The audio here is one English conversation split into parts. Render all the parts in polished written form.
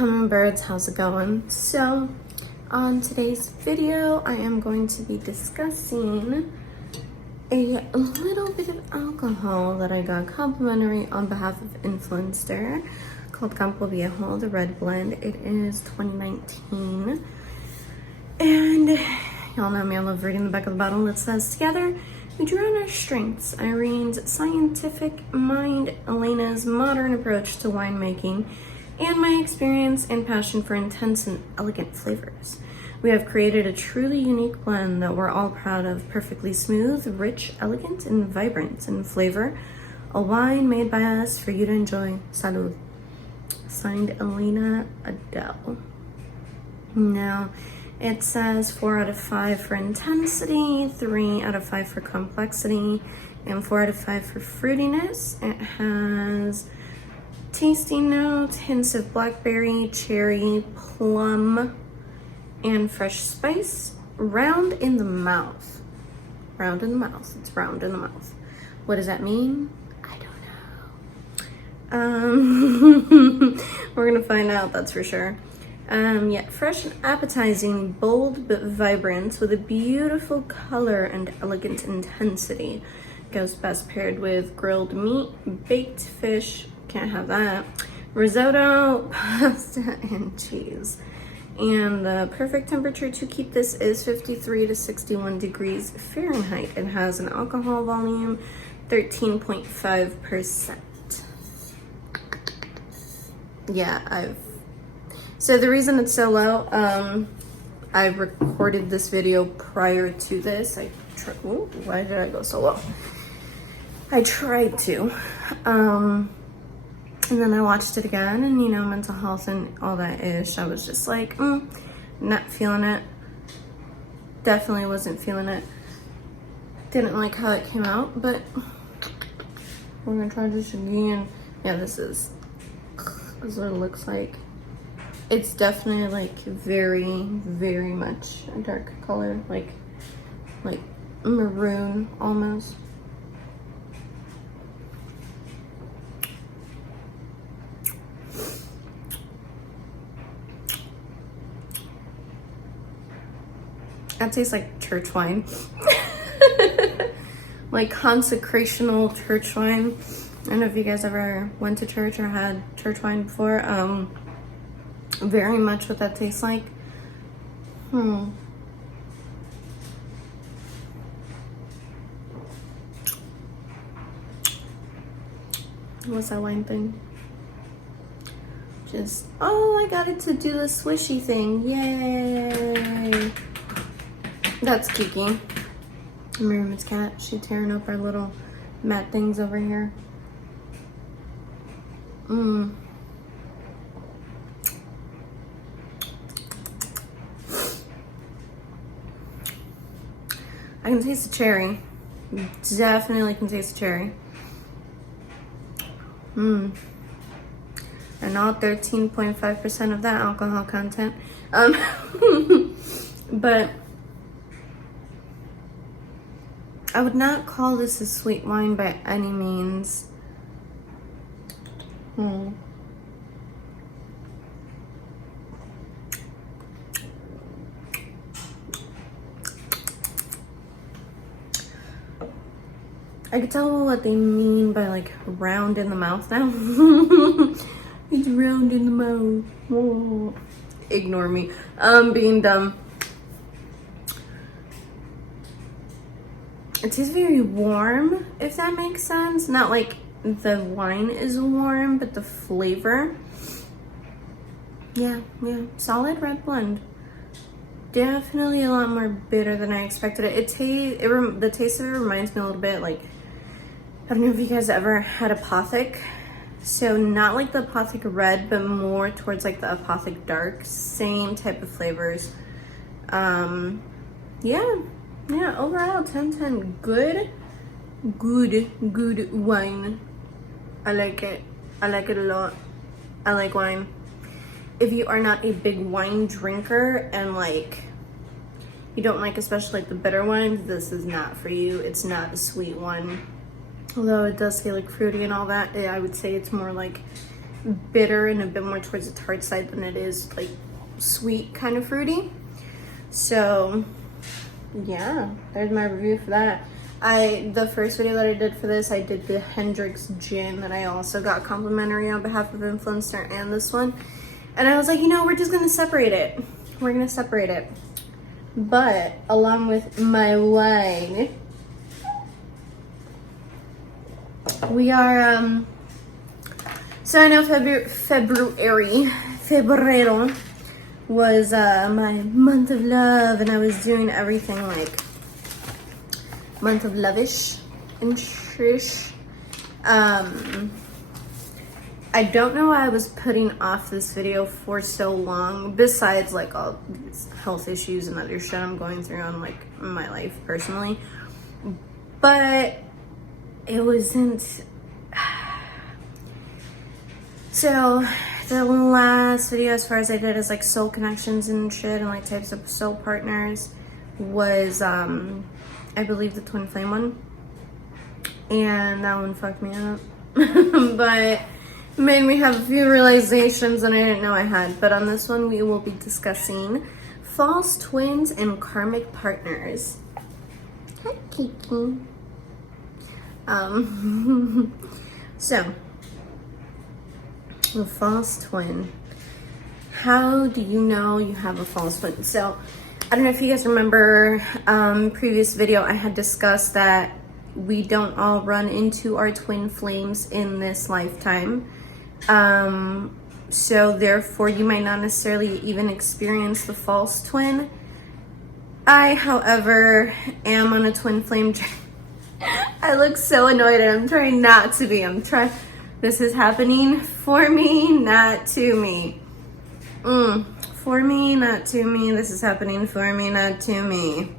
hummingbirds, how's it going? So on today's video I am going to be discussing a little bit of alcohol that I got complimentary on behalf of Influenster called Campo Viejo, the Red Blend. It is 2019 and y'all know me, I love reading the back of the bottle. It says, together we drew on our strengths, Irene's scientific mind, Elena's modern approach to winemaking, and my experience and passion for intense and elegant flavors. We have created a truly unique blend that we're all proud of. Perfectly smooth, rich, elegant, and vibrant in flavor. A wine made by us for you to enjoy. Salud. Signed, Elena Adele. Now, it says 4 out of 5 for intensity, 3 out of 5 for complexity, and 4 out of 5 for fruitiness. It has tasty notes, hints of blackberry, cherry, plum, and fresh spice. Round in the mouth. Round in the mouth. It's round in the mouth. What does that mean? I don't know. We're gonna find out, that's for sure. Yet fresh and appetizing, bold but vibrant, with a beautiful color and elegant intensity. Goes best paired with grilled meat, baked fish, can't have that, risotto, pasta, and cheese. And the perfect temperature to keep this is 53 to 61 degrees Fahrenheit. It has an alcohol volume 13.5%. Yeah, so the reason it's so low, I recorded this video prior to this. Why did I go so low? I tried to, and then I watched it again, and you know, mental health and all that ish. I was just like, not feeling it. Definitely wasn't feeling it. Didn't like how it came out, but we're gonna try this again. Yeah, this is what it looks like. It's definitely like very, very much a dark color, like maroon almost. That tastes like church wine. Like consecrational church wine. I don't know if you guys ever went to church or had church wine before. Very much what that tastes like. What's that wine thing? Just, oh, I got it to do the swishy thing. Yay. That's Kiki. Miriam's cat. She's tearing up our little mat things over here. I can taste the cherry. Definitely can taste the cherry. And all 13.5% of that alcohol content. But I would not call this a sweet wine by any means. I could tell what they mean by like round in the mouth now. It's round in the mouth. Whoa. Ignore me. Being dumb. It tastes very warm, if that makes sense. Not like the wine is warm, but the flavor. Yeah. Solid red blend. Definitely a lot more bitter than I expected it. The taste of it reminds me a little bit like, I don't know if you guys ever had Apothic. So not like the Apothic red, but more towards like the Apothic dark. Same type of flavors. Yeah, overall 10/10. Good wine. I like it. I like it a lot. I like wine. If you are not a big wine drinker and like you don't like especially like the bitter wines, this is not for you. It's not a sweet one. Although it does say like fruity and all that, I would say it's more like bitter and a bit more towards the tart side than it is like sweet kind of fruity. So yeah, there's my review for that. The first video that I did for this, I did the Hendrix gin that I also got complimentary on behalf of Influenster, and this one. And I was like, you know, we're just gonna separate it. We're gonna separate it. But along with my wine, we are, so I know Febrero was my month of love, and I was doing everything like month of lovish and shish. I don't know why I was putting off this video for so long, besides like all these health issues and other shit I'm going through on like my life personally, but it wasn't. So the last video, as far as I did, is like soul connections and shit and like types of soul partners, was I believe the twin flame one, and that one fucked me up. But made me have a few realizations that I didn't know I had. But on this one, we will be discussing false twins and karmic partners. Hi, Kiki. So, a false twin. How do you know you have a false twin? So, I don't know if you guys remember previous video, I had discussed that we don't all run into our twin flames in this lifetime. So therefore you might not necessarily even experience the false twin. I, however, am on a twin flame journey. I look so annoyed, and I'm trying not to be. This is happening for me, not to me. For me, not to me. This is happening for me, not to me.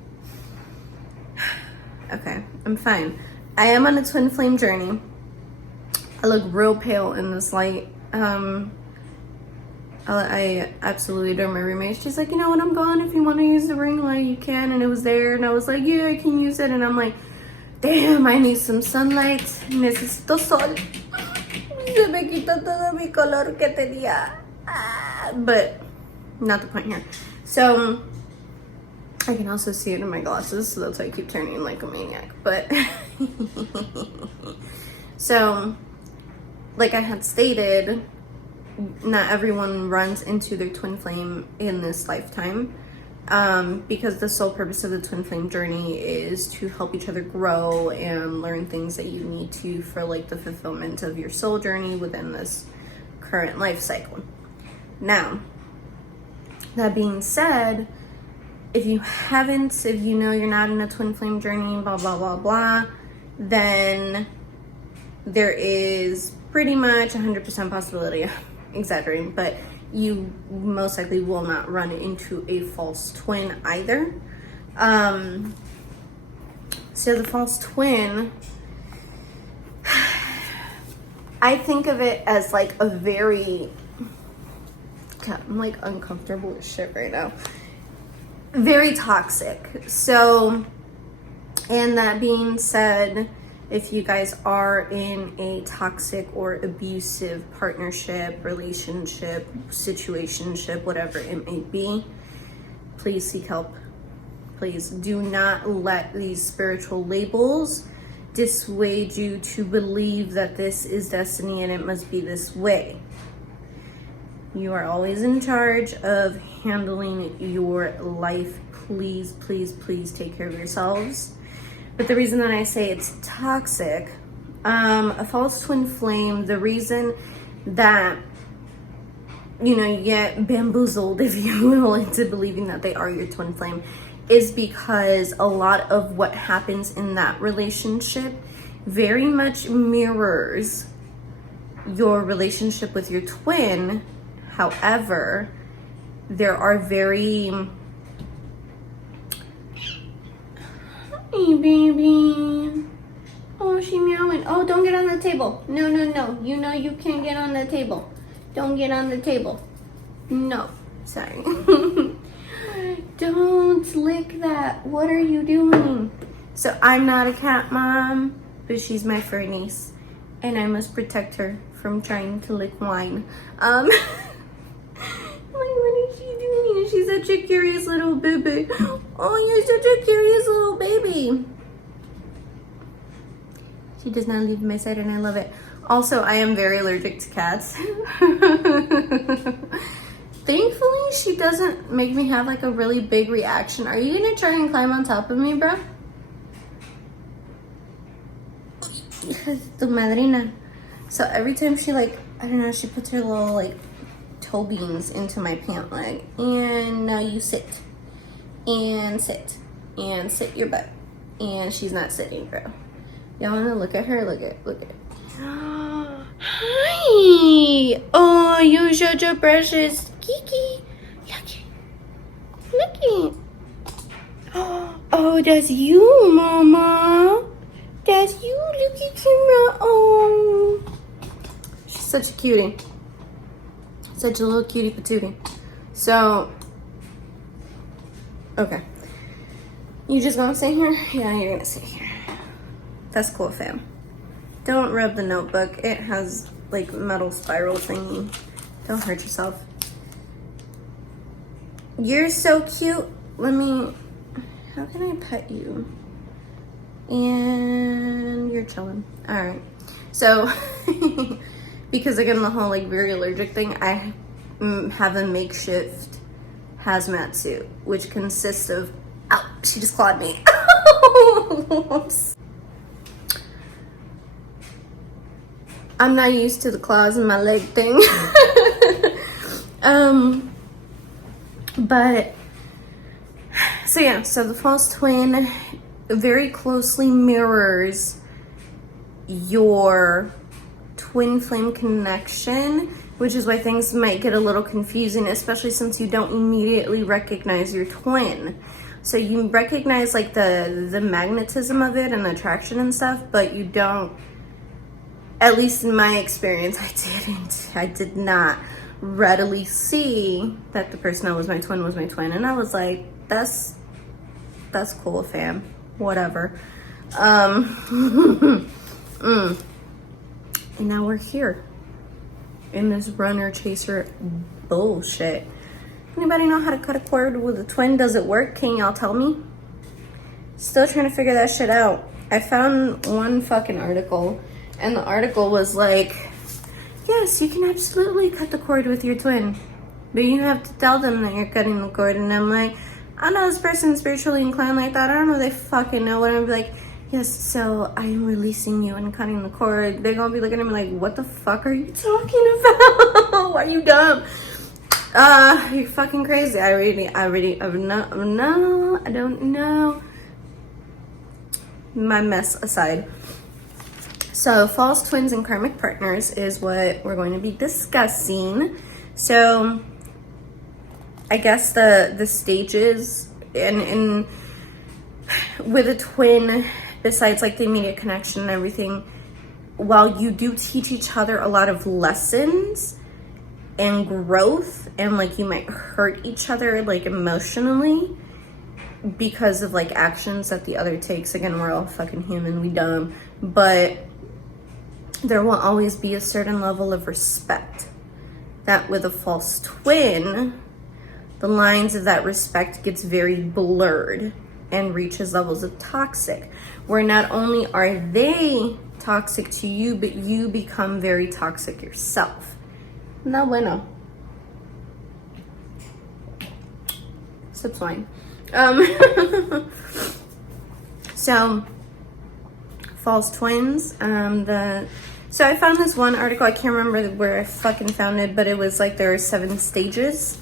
Okay, I'm fine. I am on a twin flame journey. I look real pale in this light. I absolutely adore my roommate. She's like, you know, when I'm gone, if you want to use the ring light, you can. And it was there, and I was like, yeah, I can use it. And I'm like, damn, I need some sunlight. Necesito sol. Se me quitó todo mi color que tenía. But not the point here. So I can also see it in my glasses, so that's why I keep turning like a maniac. But so, like I had stated, not everyone runs into their twin flame in this lifetime, because the sole purpose of the twin flame journey is to help each other grow and learn things that you need to for like the fulfillment of your soul journey within this current life cycle. Now, that being said, if you know you're not in a twin flame journey, blah, blah, blah, blah, then there is pretty much 100% possibility, exaggerating, but you most likely will not run into a false twin either. So the false twin, I think of it as like a very, God, I'm like uncomfortable as shit right now. Very toxic. So, and that being said, if you guys are in a toxic or abusive partnership, relationship, situationship, whatever it may be, please seek help. Please do not let these spiritual labels dissuade you to believe that this is destiny and it must be this way. You are always in charge of handling your life. Please, please, please take care of yourselves. But the reason that I say it's toxic, a false twin flame, the reason that, you know, you get bamboozled, if you will, into believing that they are your twin flame is because a lot of what happens in that relationship very much mirrors your relationship with your twin. However, there are very... Hey, baby. Oh, she meowing. Oh, don't get on the table. No, no, no. You know you can't get on the table. Don't get on the table. No. Sorry. Don't lick that. What are you doing? So I'm not a cat mom, but she's my fur niece. and I must protect her from trying to lick wine. Like, what is she doing? She's such a curious little baby. Oh, you're such a curious little baby. She does not leave my side, and I love it. Also, I am very allergic to cats. Thankfully, she doesn't make me have like a really big reaction. Are you gonna try and climb on top of me, bro? Tu madrina. So every time she like, I don't know, she puts her little like toe beans into my pant leg. And now you sit. And sit. And sit your butt. And she's not sitting, bro. Y'all wanna look at her? Look at. Hi! Oh, you're such a precious Kiki. Look it. Oh, that's you, Mama. That's you. Look at camera. Oh, she's such a cutie. Such a little cutie patootie. So, okay. You just gonna sit here? Yeah, you're gonna sit here. That's cool, fam. Don't rub the notebook. It has like metal spiral thingy. Don't hurt yourself. You're so cute. Let me, how can I pet you? And you're chilling. All right. So, because again, the whole like very allergic thing, I have a makeshift hazmat suit, which consists of, ow, she just clawed me. I'm not used to the claws in my leg thing. But, so yeah, so the false twin very closely mirrors your twin flame connection, which is why things might get a little confusing, especially since you don't immediately recognize your twin. So you recognize like the magnetism of it and the attraction and stuff, but you don't, at least in my experience, I did not readily see that the person that was my twin was my twin. And I was like, that's cool, fam. Whatever. And now we're here in this runner chaser bullshit. Anybody know how to cut a cord with a twin? Does it work? Can y'all tell me? Still trying to figure that shit out. I found one fucking article, and the article was like, yes, you can absolutely cut the cord with your twin, but you have to tell them that you're cutting the cord. And I'm like, I know this person's spiritually inclined like that. I don't know if they fucking know what. I'm like, yes, so I'm releasing you and cutting the cord. They're gonna be looking at me like, what the fuck are you talking about? Are you dumb? You're fucking crazy. I don't know. My mess aside. So false twins and karmic partners is what we're going to be discussing. So I guess the stages and with a twin, besides like the immediate connection and everything, while you do teach each other a lot of lessons and growth, and like you might hurt each other like emotionally because of like actions that the other takes. Again, we're all fucking human, we dumb, but there will always be a certain level of respect that with a false twin, the lines of that respect gets very blurred and reaches levels of toxic, where not only are they toxic to you, but you become very toxic yourself. No bueno. Sip wine. So false twins, so I found this one article, I can't remember where I fucking found it, but it was like there are 7 stages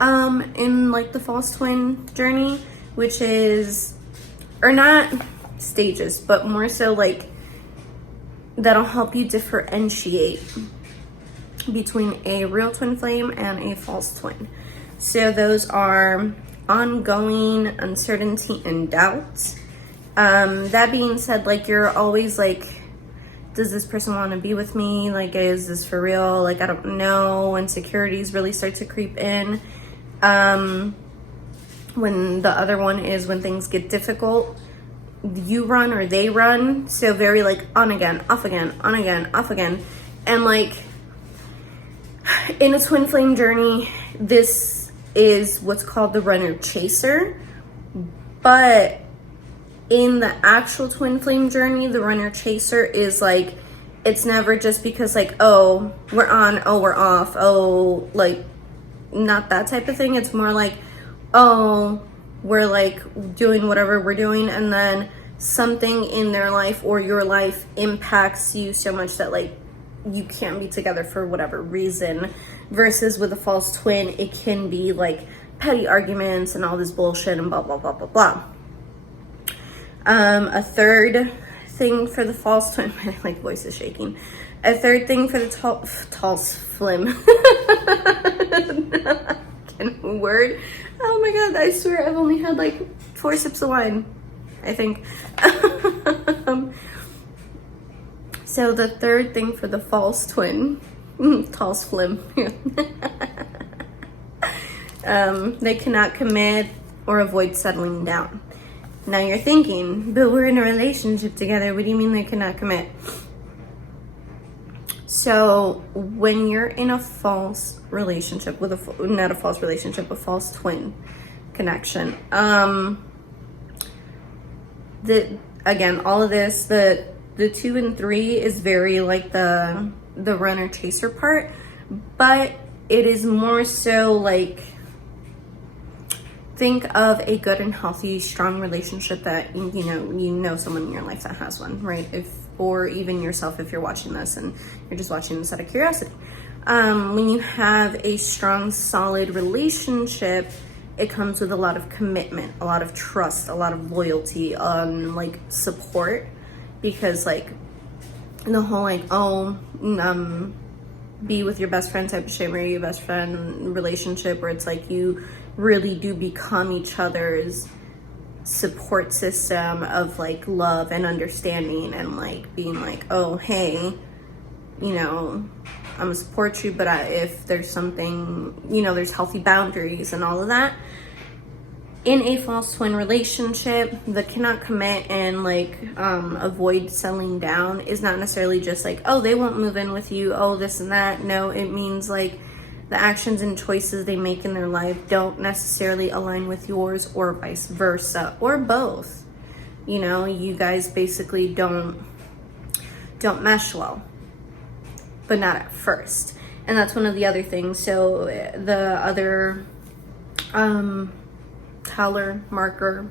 in like the false twin journey, which is, or not stages, but more so like that'll help you differentiate between a real twin flame and a false twin. So those are ongoing uncertainty and doubt. That being said, like you're always like, does this person want to be with me? Like, is this for real? Like, I don't know. Insecurities really start to creep in. When the other one is when things get difficult, you run or they run. So very like on again, off again, on again, off again. And like in a twin flame journey, this is what's called the runner chaser. But in the actual twin flame journey, the runner chaser is like, it's never just because like, oh, we're on, oh, we're off, oh, like not that type of thing. It's more like, oh, we're like doing whatever we're doing, and then something in their life or your life impacts you so much that like you can't be together for whatever reason. Versus with a false twin, it can be like petty arguments and all this bullshit and blah blah blah blah blah. A third thing for the false twin, my like voice is shaking. A third thing for the tall flim. Word. Oh my god, I swear I've only had like 4 sips of wine, I think. So the third thing for the false twin, tall flim. They cannot commit or avoid settling down. Now you're thinking, but we're in a relationship together. What do you mean they cannot commit? So when you're in a false relationship with not a false relationship, a false twin connection, again, all of this, the 2 and 3 is very like the runner chaser part, but it is more so like, think of a good and healthy, strong relationship that you know someone in your life that has one, right? Or even yourself if you're watching this and you're just watching this out of curiosity. When you have a strong, solid relationship, it comes with a lot of commitment, a lot of trust, a lot of loyalty, like support, because like the whole like, be with your best friend type of shit, marry your best friend relationship, where it's like you really do become each other's support system of like love and understanding, and like being like, oh hey, I'm gonna support you, but if there's something, there's healthy boundaries and all of that. In a false twin relationship, the cannot commit and like avoid settling down is not necessarily just like, oh, they won't move in with you, oh, this and that. No, it means like the actions and choices they make in their life don't necessarily align with yours, or vice versa, or both. You guys basically don't mesh well, but not at first. And that's one of the other things. So the other color marker,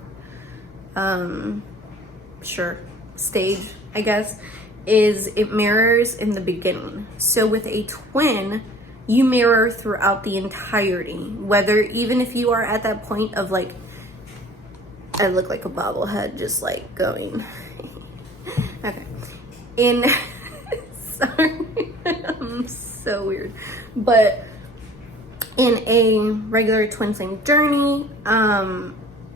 stage, I guess, is it mirrors in the beginning. So with a twin, you mirror throughout the entirety, even if you are at that point of like, I look like a bobblehead just like going, okay, sorry, I'm so weird, but in a regular twin flame journey,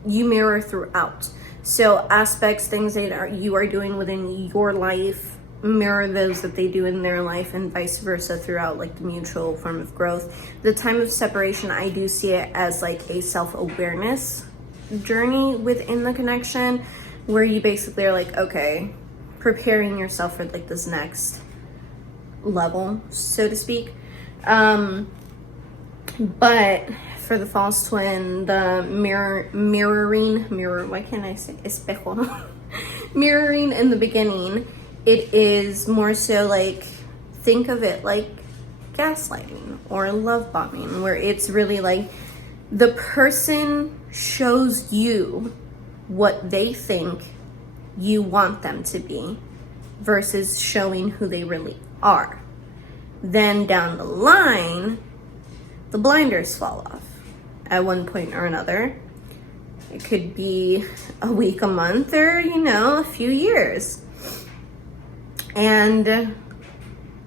you mirror throughout. So aspects, things that you are doing within your life, mirror those that they do in their life, and vice versa throughout like the mutual form of growth. The time of separation, I do see it as like a self-awareness journey within the connection, where you basically are like, okay, preparing yourself for like this next level, so to speak. But for the false twin, the mirroring, why can't I say espejo? Mirroring in the beginning, it is more so like, think of it like gaslighting or love bombing, where it's really like the person shows you what they think you want them to be versus showing who they really are. Then down the line, the blinders fall off at one point or another. It could be a week, a month, or a few years. And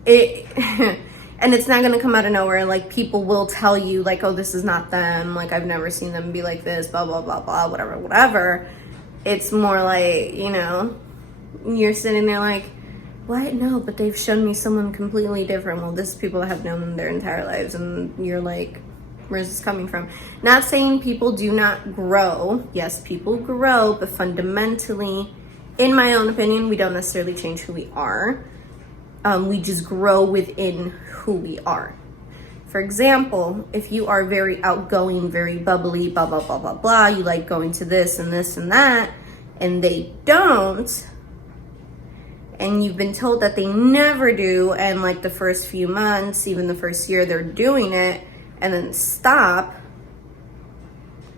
it's not gonna come out of nowhere. Like, people will tell you like, oh, this is not them, like I've never seen them be like this, blah blah blah blah, whatever. It's more like, you're sitting there like, what? No, but they've shown me someone completely different. Well, this is people that have known them their entire lives, and you're like, Where's this coming from? Not saying people do not grow. Yes, people grow, but fundamentally, in my own opinion, we don't necessarily change who we are. We just grow within who we are. For example, if you are very outgoing, very bubbly, blah, blah, blah, blah, blah, you like going to this and this and that, and they don't, and you've been told that they never do, and like the first few months, even the first year, they're doing it, and then stop,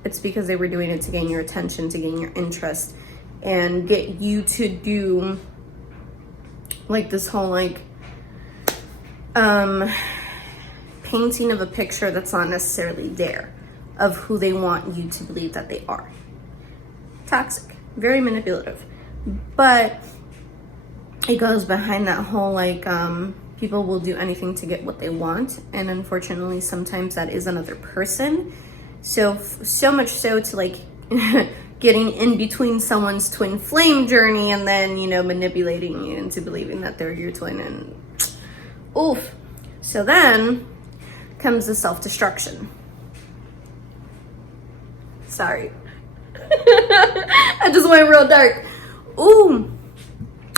it's because they were doing it to gain your attention, to gain your interest, and get you to do like this whole like painting of a picture that's not necessarily there of who they want you to believe that they are. Toxic, very manipulative. But it goes behind that whole like people will do anything to get what they want, and unfortunately sometimes that is another person. So much so to like getting in between someone's twin flame journey and then, you know, manipulating you into believing that they're your twin, and oof. So then comes the self-destruction. Sorry. I just went real dark. Ooh.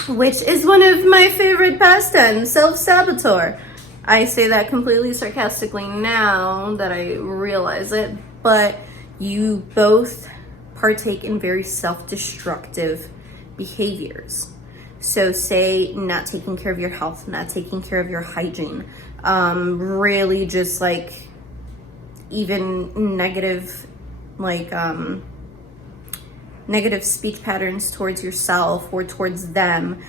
Which is one of my favorite pastimes, self-saboteur. I say that completely sarcastically now that I realize it, but you both partake in very self-destructive behaviors. So say not taking care of your health, not taking care of your hygiene, really just like even negative, like negative speech patterns towards yourself or towards them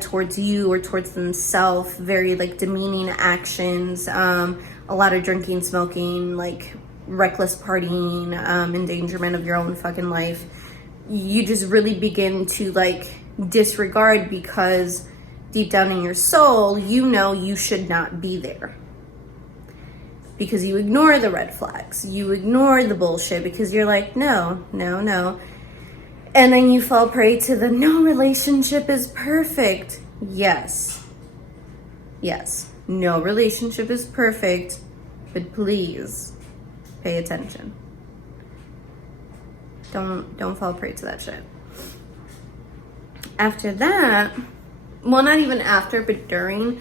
towards you or towards themselves, very like demeaning actions, a lot of drinking, smoking, like reckless partying, endangerment of your own fucking life. You just really begin to like disregard, because deep down in your soul, you know you should not be there. Because you ignore the red flags, you ignore the bullshit, because you're like, no. And then you fall prey to the no relationship is perfect. Yes, no relationship is perfect, but please pay attention. Don't fall prey to that shit. After that, well, not even after, but during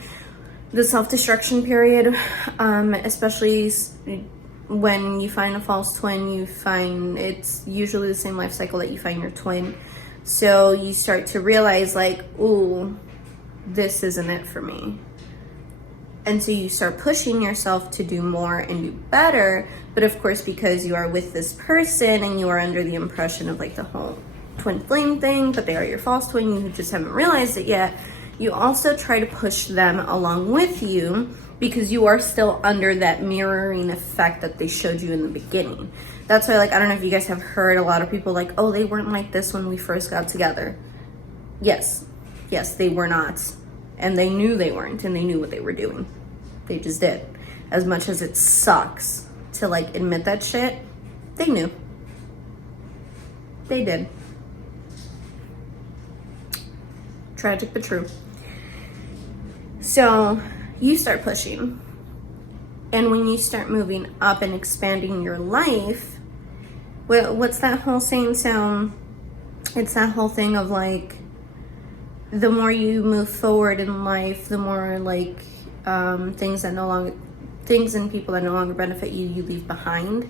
the self-destruction period, especially when you find a false twin, you find it's usually the same life cycle that you find your twin. So you start to realize like, ooh, this isn't it for me. And so you start pushing yourself to do more and do better. But of course, because you are with this person and you are under the impression of like the whole twin flame thing, but they are your false twin, you just haven't realized it yet, you also try to push them along with you, because you are still under that mirroring effect that they showed you in the beginning. That's why, like, I don't know if you guys have heard a lot of people like, oh, they weren't like this when we first got together. Yes, they were not. And they knew they weren't, and they knew what they were doing. They just did. As much as it sucks to like admit that shit, they knew. They did. Tragic but true. So you start pushing, and when you start moving up and expanding your life, what's that whole saying? So it's that whole thing of like, the more you move forward in life, the more like things and people that no longer benefit you, you leave behind.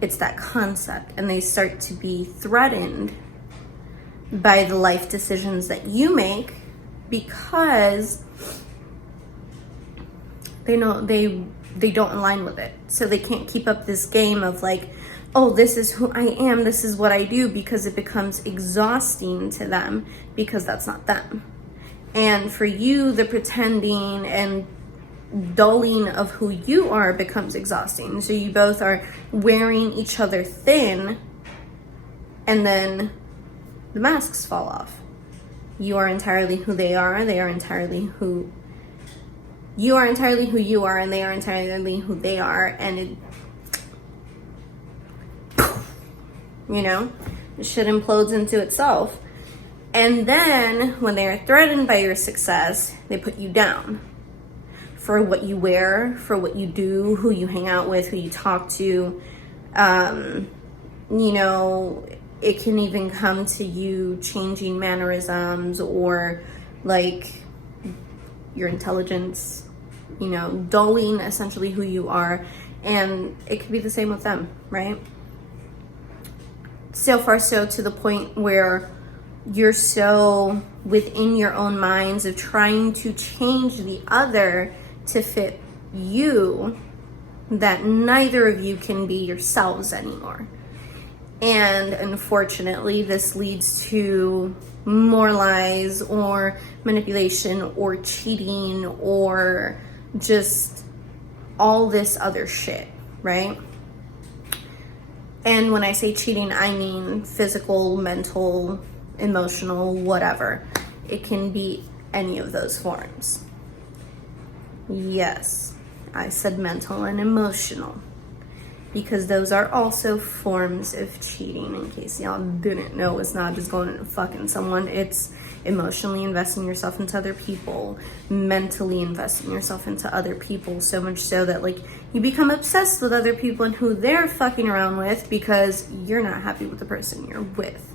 It's that concept, and they start to be threatened by the life decisions that you make, because they know they don't align with it. So they can't keep up this game of like, oh, this is who I am, this is what I do, because it becomes exhausting to them, because that's not them. And for you, the pretending and dulling of who you are becomes exhausting. So you both are wearing each other thin, and then the masks fall off. You are entirely who they are, they are entirely who you are, entirely who you are, and they are entirely who they are, and it, you know, the shit implodes into itself. And then when they are threatened by your success, they put you down. for what you wear, for what you do, who you hang out with, who you talk to. You know, it can even come to you changing mannerisms or like your intelligence, you know, dulling essentially who you are. And it could be the same with them, right? So far so to the point where you're so within your own minds of trying to change the other to fit you that neither of you can be yourselves anymore. And unfortunately, this leads to more lies or manipulation or cheating or just all this other shit, right? And when I say cheating, I mean physical, mental, emotional, whatever. It can be any of those forms. Yes, I said mental and emotional, because those are also forms of cheating. In case y'all didn't know, it's not just going and fucking someone. It's emotionally investing yourself into other people, mentally investing yourself into other people, so much so that like you become obsessed with other people and who they're fucking around with because you're not happy with the person you're with.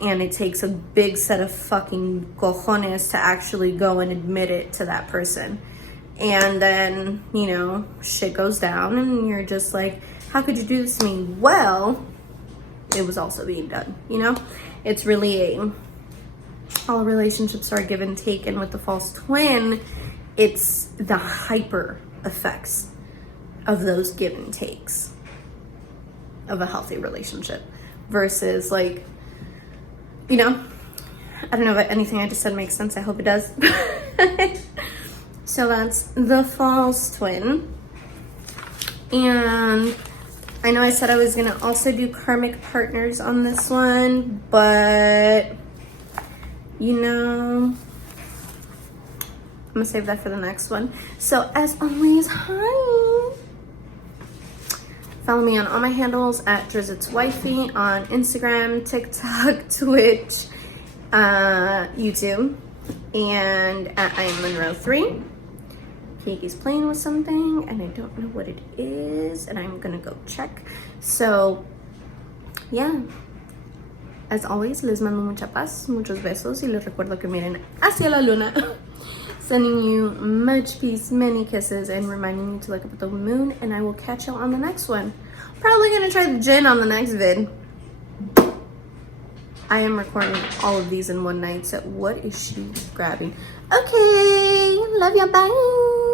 And it takes a big set of fucking cojones to actually go and admit it to that person. And then, you know, shit goes down and you're just like, how could you do this to me? Well, it was also being done, you know? It's really all relationships are give and take, and with the false twin, it's the hyper effects of those give and takes of a healthy relationship versus like, you know, I don't know if anything I just said makes sense. I hope it does. So that's the false twin. And I know I said I was gonna also do karmic partners on this one, but you know, I'm gonna save that for the next one. So as always, hi. Follow me on all my handles at Drizit's Wifey on Instagram, TikTok, Twitch, YouTube, and at I am Monroe 3. Kiki's playing with something and I don't know what it is, and I'm gonna go check. So yeah, as always, les mando mucha paz, muchos besos, y les recuerdo que miren hacia la luna. Sending you much peace, many kisses, and reminding you to look up at the moon, and I will catch you on the next one. Probably gonna try the gin on the next vid. I am recording all of these in one night, so what is she grabbing? Okay, love ya, bye.